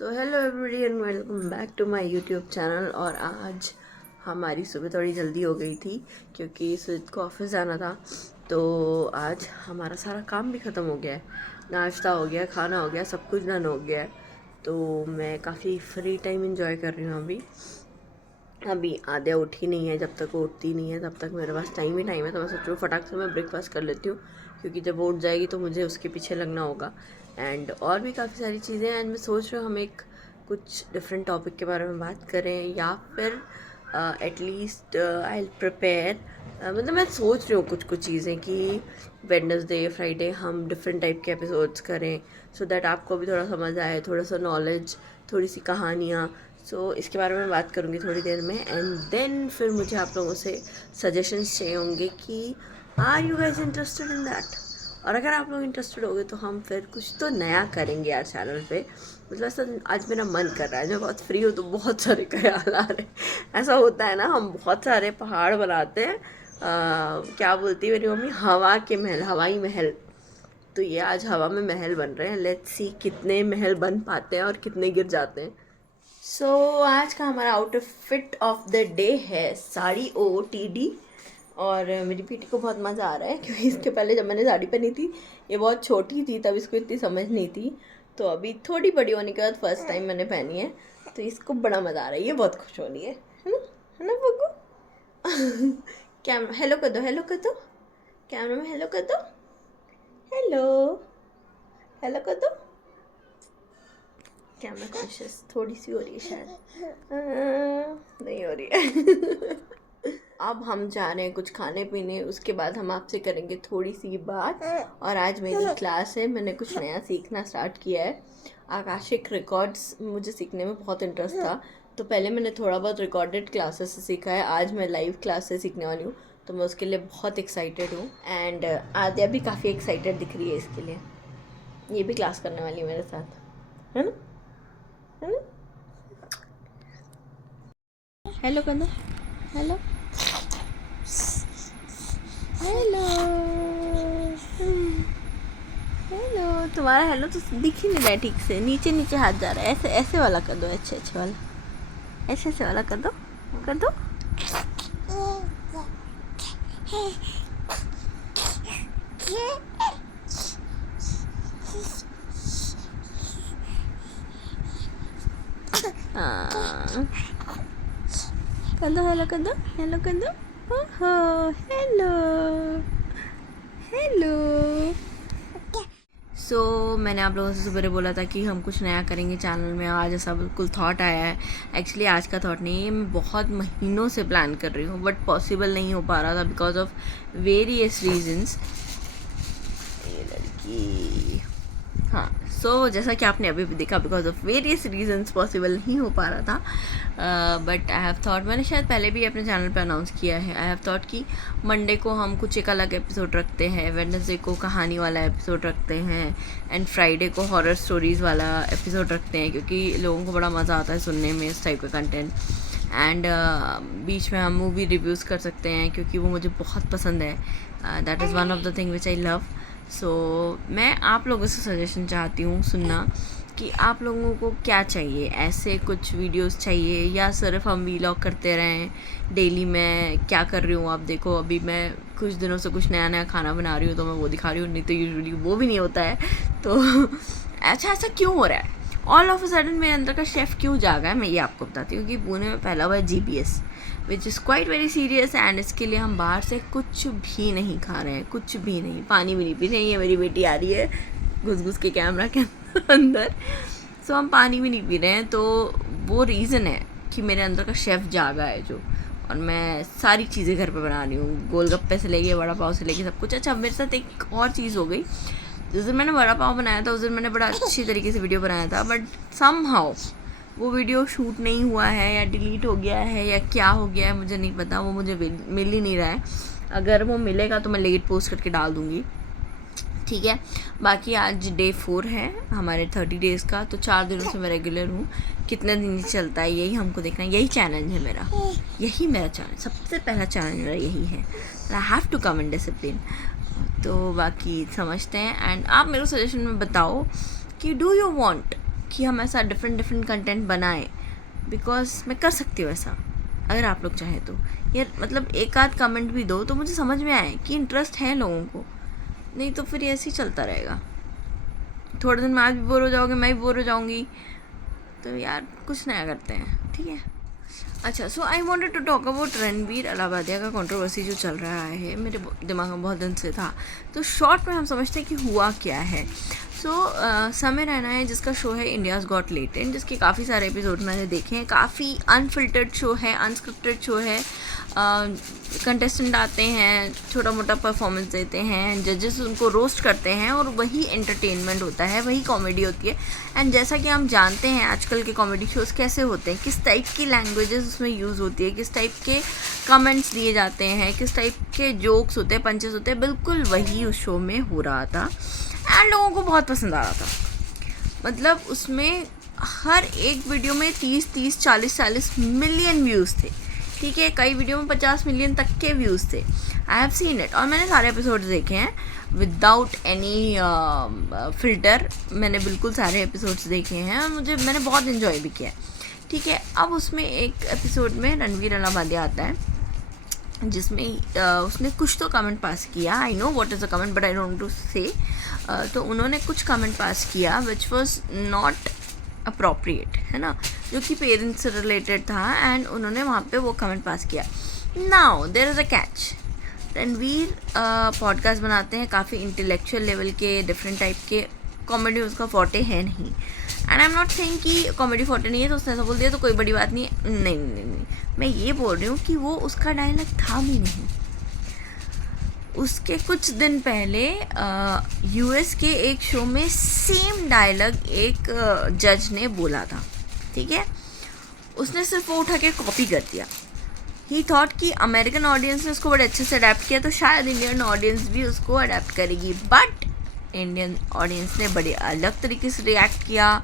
So hello everybody and welcome back to my YouTube channel. और आज हमारी सुबह थोड़ी जल्दी हो गई थी क्योंकि सुजित को ऑफिस जाना था। तो आज हमारा सारा काम भी ख़त्म हो गया है, नाश्ता हो गया, खाना हो गया, सब कुछ डन हो गया है। तो मैं काफ़ी फ्री टाइम इंजॉय कर रही हूँ अभी आद्या उठी नहीं है, जब तक वो उठती नहीं है तब तक मेरे पास टाइम ही टाइम है। तो मैं सोच रही हूँ फटाक से मैं ब्रेकफास्ट कर लेती हूँ क्योंकि जब वो उठ जाएगी तो मुझे उसके पीछे लगना होगा। एंड और भी काफ़ी सारी चीज़ें हैं। एंड मैं सोच रही हूँ हम एक कुछ डिफरेंट टॉपिक के बारे में बात करें या फिर एटलीस्ट आई प्रिपेयर मतलब मैं सोच रही हूँ कुछ कुछ चीज़ें कि वेडनेसडे फ्राइडे हम डिफरेंट टाइप के एपिसोड्स करें सो दैट आपको भी थोड़ा समझ आए, थोड़ा सा नॉलेज, थोड़ी सी कहानियाँ। सो इसके बारे में बात करूँगी थोड़ी देर में। एंड देन फिर मुझे आप लोगों से सजेशंस चाहिए होंगे कि are you guys interested in that. और अगर आप लोग इंटरेस्टेड होगे तो हम फिर कुछ तो नया करेंगे यार चैनल पे। मतलब ऐसा आज मेरा मन कर रहा है, मैं बहुत फ्री हूँ तो बहुत सारे ख्याल आ रहे हैं। ऐसा होता है ना, हम बहुत सारे पहाड़ बनाते हैं, क्या बोलती है मेरी मम्मी, हवा के महल, हवाई महल। तो ये आज हवा में महल बन रहे हैं। लेट्स सी कितने महल बन पाते हैं और कितने गिर जाते हैं। आज का हमारा आउटफिट ऑफ द डे है साड़ी OOTD। और मेरी बेटी को बहुत मज़ा आ रहा है क्योंकि इसके पहले जब मैंने साड़ी पहनी थी ये बहुत छोटी थी, तब इसको इतनी समझ नहीं थी। तो अभी थोड़ी बड़ी होने के बाद फर्स्ट टाइम मैंने पहनी है तो इसको बड़ा मज़ा आ रहा है, ये बहुत खुश हो रही है ना, है ना बग्गू। कैमरा हेलो कर दो, हेलो कर दो, कैमरा में हेलो कर दो, हेलो, हेलो कर दो। कैमरा कॉन्शियस थोड़ी सी हो रही है शायद, नहीं हो रही है। अब हम जा रहे हैं कुछ खाने पीने, उसके बाद हम आपसे करेंगे थोड़ी सी बात। और आज मेरी क्लास है, मैंने कुछ नया सीखना स्टार्ट किया है। आकाशिक रिकॉर्ड्स मुझे सीखने में बहुत इंटरेस्ट था, तो पहले मैंने थोड़ा बहुत रिकॉर्डेड क्लासेस से सीखा है, आज मैं लाइव क्लास से सीखने वाली हूँ। तो मैं उसके लिए बहुत एक्साइटेड हूँ। एंड आद्या भी काफ़ी एक्साइटेड दिख रही है इसके लिए, ये भी क्लास करने वाली है मेरे साथ, है ना, है ना। हेलो करना, हेलो, हेलो, हेलो। तुम्हारा हेलो तो दिख ही नहीं रहा है ठीक से, नीचे नीचे हाथ जा रहा है। ऐसे ऐसे वाला कर दो, अच्छे अच्छे वाला, ऐसे ऐसे वाला कर दो, कर दो। हाँ, कर दो, हेलो कर दो, हेलो कर दो। ओहो, हेलो, हेलो। मैंने आप लोगों से सुबह बोला था कि हम कुछ नया करेंगे चैनल में। आज ऐसा बिल्कुल थॉट आया है। एक्चुअली आज का थॉट नहीं है, मैं बहुत महीनों से प्लान कर रही हूँ बट पॉसिबल नहीं हो पा रहा था बिकॉज ऑफ वेरियस रीजंस। ये लड़की, हाँ। जैसा कि आपने अभी भी देखा, because of various reasons possible नहीं हो पा रहा था। बट आई हैव थॉट, मैंने शायद पहले भी अपने चैनल पे अनाउंस किया है, आई हैव थॉट कि मंडे को हम कुछ एक अलग एपिसोड रखते हैं, वेडनेसडे को कहानी वाला एपिसोड रखते हैं, एंड फ्राइडे को हॉरर स्टोरीज़ वाला एपिसोड रखते हैं क्योंकि लोगों को बड़ा मज़ा आता है सुनने में इस टाइप का कंटेंट। एंड बीच में हम मूवी रिव्यूज़ कर सकते हैं क्योंकि वो मुझे बहुत पसंद है। That is one of the thing which I love. मैं आप लोगों से सजेशन चाहती हूँ सुनना कि आप लोगों को क्या चाहिए, ऐसे कुछ वीडियोस चाहिए या सिर्फ हम वीलॉग करते रहें डेली। मैं क्या कर रही हूँ आप देखो, अभी मैं कुछ दिनों से कुछ नया नया खाना बना रही हूँ तो मैं वो दिखा रही हूँ, नहीं तो यूजुअली वो भी नहीं होता है। तो अच्छा, ऐसा क्यों हो रहा है? ऑल ऑफ अ सडन मेरे अंदर का शेफ़ क्यों जागा है, मैं ये आपको बताती हूँ कि पुणे में फैला हुआ है GPS, which is quite very serious. And इसके लिए हम बाहर से कुछ भी नहीं खा रहे हैं, कुछ भी नहीं, पानी भी नहीं पी रहे हैं। ये मेरी बेटी आ रही है घुस घुस के कैमरा के अंदर। हम पानी भी नहीं पी रहे हैं। तो वो रीज़न है कि मेरे अंदर का शेफ़ जागा है जो, और मैं सारी चीज़ें घर पे बना रही हूँ, गोलगप्पे से लेके वड़ा पाव से लेके सब कुछ। अच्छा, मेरे साथ एक और चीज़ हो गई। जिस दिन मैंने वड़ा पाव बनाया था उस दिन मैंने बड़ा अच्छी तरीके से वीडियो बनाया था, बट समहाउ वो वीडियो शूट नहीं हुआ है या डिलीट हो गया है या क्या हो गया है मुझे नहीं पता, वो मुझे मिल ही नहीं रहा है। अगर वो मिलेगा तो मैं लेट पोस्ट करके डाल दूँगी, ठीक है। बाकी आज डे 4 है हमारे 30 डेज़ का, तो 4 दिनों से मैं रेगुलर हूँ। कितने दिन चलता है यही हमको देखना है, यही चैलेंज है मेरा, यही मेरा चैलेंज, सबसे पहला चैलेंज मेरा यही है। I have to come in discipline. तो बाकी समझते हैं। एंड आप मेरे को सजेशन में बताओ कि डू यू वांट कि हम ऐसा डिफरेंट कंटेंट बनाएं, बिकॉज मैं कर सकती हूँ ऐसा अगर आप लोग चाहें तो। यार मतलब एक आध कमेंट भी दो तो मुझे समझ में आए कि इंटरेस्ट है लोगों को, नहीं तो फिर ऐसे ही चलता रहेगा। थोड़े दिन में आप भी बोर हो जाओगे, मैं भी बोर हो जाऊँगी, तो यार कुछ नया करते हैं, ठीक है। अच्छा, so I wanted to talk about Ranveer Allahbadia का कंट्रोवर्सी जो चल रहा है, मेरे दिमाग में बहुत दिन से था। तो शॉर्ट में हम समझते हैं कि हुआ क्या है। समय रैना है जिसका शो है इंडियाज़ गॉट टैलेंट, जिसके काफ़ी सारे एपिसोड मैंने देखे हैं। काफ़ी अनफिल्टर्ड शो है, अनस्क्रिप्टेड शो है। कंटेस्टेंट आते हैं, छोटा मोटा परफॉर्मेंस देते हैं, जजेस उनको रोस्ट करते हैं और वही एंटरटेनमेंट होता है, वही कॉमेडी होती है। एंड जैसा कि हम जानते हैं आजकल के कॉमेडी शोज़ कैसे होते हैं, किस टाइप की लैंग्वेजेस उसमें यूज़ होती है, किस टाइप के कमेंट्स दिए जाते हैं, किस टाइप के जोक्स होते हैं, पंचेस होते हैं, बिल्कुल वही उस शो में हो रहा था। एंड लोगों को बहुत पसंद आ रहा था। मतलब उसमें हर एक वीडियो में 30 40 मिलियन व्यूज़ थे, ठीक है। कई वीडियो में 50 मिलियन तक के व्यूज़ थे। आई हैव सीन इट, और मैंने सारे एपिसोड्स देखे हैं विदाउट एनी फ़िल्टर। मैंने बिल्कुल सारे एपिसोड्स देखे हैं और मैंने बहुत इन्जॉय भी किया है, ठीक है। अब उसमें एक एपिसोड में रणवीर अलाहाबादिया आता है जिसमें उसने कुछ तो कमेंट पास किया। I know what is the comment but I don't to say. तो उन्होंने कुछ कमेंट पास किया विच वॉज नॉट अप्रोप्रिएट, है ना, जो कि पेरेंट्स से रिलेटेड था। एंड उन्होंने वहाँ पे वो कमेंट पास किया। Now there is a catch. Ranveer podcast बनाते हैं काफ़ी इंटेलेक्चुअल लेवल के, डिफरेंट टाइप के। कॉमेडी उसका फोटे है नहीं। And I am not saying कि कॉमेडी फोटे नहीं है तो उसने ऐसा बोल दिया तो कोई बड़ी बात नहीं है। नहीं, मैं ये बोल रही हूँ कि वो उसका डायलॉग था भी नहीं। उसके कुछ दिन पहले यूएस के एक शो में सेम डायलॉग एक जज ने बोला था, ठीक है। उसने सिर्फ वो उठा के कॉपी कर दिया। ही थॉट कि अमेरिकन ऑडियंस ने उसको बड़े अच्छे से अडेप्ट किया तो शायद इंडियन ऑडियंस भी उसको अडेप्ट करेगी, बट इंडियन ऑडियंस ने बड़े अलग तरीके से रिएक्ट किया।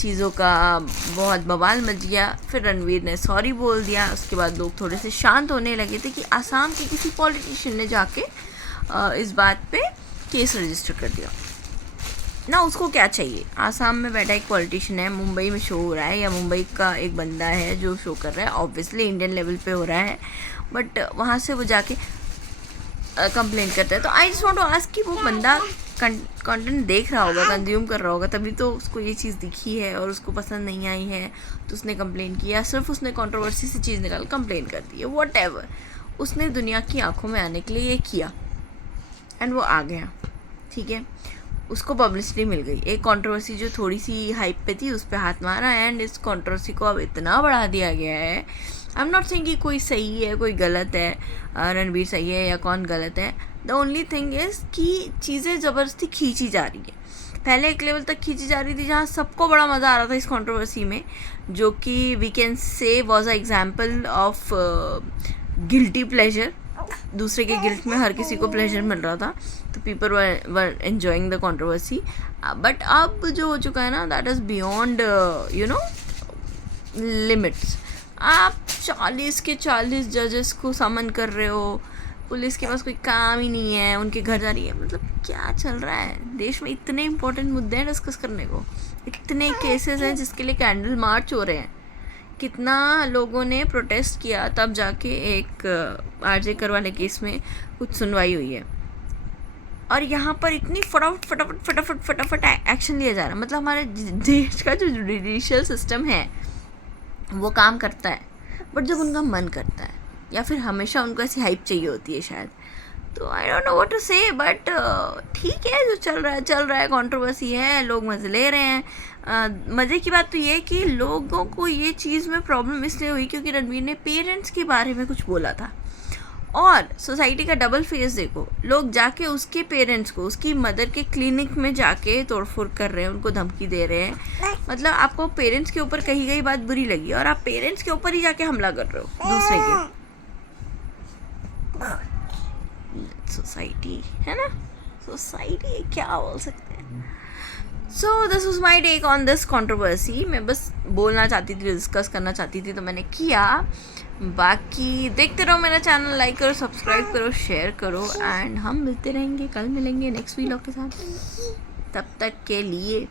चीज़ों का बहुत बवाल मच गया। फिर रणवीर ने सॉरी बोल दिया। उसके बाद लोग थोड़े से शांत होने लगे थे कि आसाम के किसी पॉलिटिशियन ने जाके इस बात पे केस रजिस्टर कर दिया ना। उसको क्या चाहिए? आसाम में बैठा एक पॉलिटिशियन है, मुंबई में शो हो रहा है, या मुंबई का एक बंदा है जो शो कर रहा है, ऑब्वियसली इंडियन लेवल पे हो रहा है, बट वहाँ से वो जाके कंप्लेंट करता है। तो I just want to ask कि वो बंदा कंटेंट देख रहा होगा, कंज्यूम कर रहा होगा, तभी तो उसको ये चीज़ दिखी है और उसको पसंद नहीं आई है तो उसने कंप्लेन किया। सिर्फ उसने कंट्रोवर्सी से चीज़ निकाल कंप्लेन कर दी है, वॉट एवर। उसने दुनिया की आंखों में आने के लिए ये किया एंड वो आ गया, ठीक है। उसको पब्लिसिटी मिल गई। एक कंट्रोवर्सी जो थोड़ी सी हाइप पे थी उस पर हाथ मारा एंड इस कंट्रोवर्सी को अब इतना बढ़ा दिया गया है। आई एम नॉट सेइंग कि कोई सही है कोई गलत है, रणवीर सही है या कौन गलत है। द ओनली थिंग इज़ कि चीज़ें ज़बरदस्ती खींची जा रही है। पहले एक लेवल तक खींची जा रही थी जहाँ सबको बड़ा मज़ा आ रहा था इस कंट्रोवर्सी में, जो कि we can say was a example of guilty pleasure. दूसरे के गिल्ट में हर किसी को प्लेजर मिल रहा था, तो people were enjoying the controversy. But अब जो हो चुका है ना, that is beyond you know limits. आप 40 के 40 जजेस को समन कर रहे हो, पुलिस के पास कोई काम ही नहीं है, उनके घर जा रही है। मतलब क्या चल रहा है देश में? इतने इंपॉर्टेंट मुद्दे हैं डिस्कस करने को, इतने केसेस हैं जिसके लिए कैंडल मार्च हो रहे हैं, कितना लोगों ने प्रोटेस्ट किया, तब जाके एक आरजे कर वाले केस में कुछ सुनवाई हुई है। और यहाँ पर इतनी फटाफट एक्शन लिया जा रहा है। मतलब हमारे देश का जो जुडिशियल सिस्टम है वो काम करता है, बट जब उनका मन करता है या फिर हमेशा उनको ऐसी हाइप चाहिए होती है शायद। तो I don't know what to say, but ठीक है, जो चल रहा है, कंट्रोवर्सी है, लोग मज़े ले रहे हैं। मज़े की बात तो ये है कि लोगों को ये चीज़ में प्रॉब्लम इसलिए हुई क्योंकि रणवीर ने पेरेंट्स के बारे में कुछ बोला था। और सोसाइटी का डबल फेस देखो, लोग जाके उसके पेरेंट्स को, उसकी मदर के क्लिनिक में जाके तोड़फोड़ कर रहे हैं, उनको धमकी दे रहे हैं। मतलब आपको पेरेंट्स के ऊपर कही गई बात बुरी लगी और आप पेरेंट्स के ऊपर ही जाके हमला कर रहे हो दूसरे के। सोसाइटी है ना, सोसाइटी क्या बोल सकते हैं। So this was my take on this controversy. मैं बस बोलना चाहती थी, डिस्कस करना चाहती थी, तो मैंने किया। बाकी देखते रहो मेरा चैनल, लाइक करो, सब्सक्राइब करो, शेयर करो, एंड हम मिलते रहेंगे, कल मिलेंगे नेक्स्ट व्लॉग के साथ। तब तक के लिए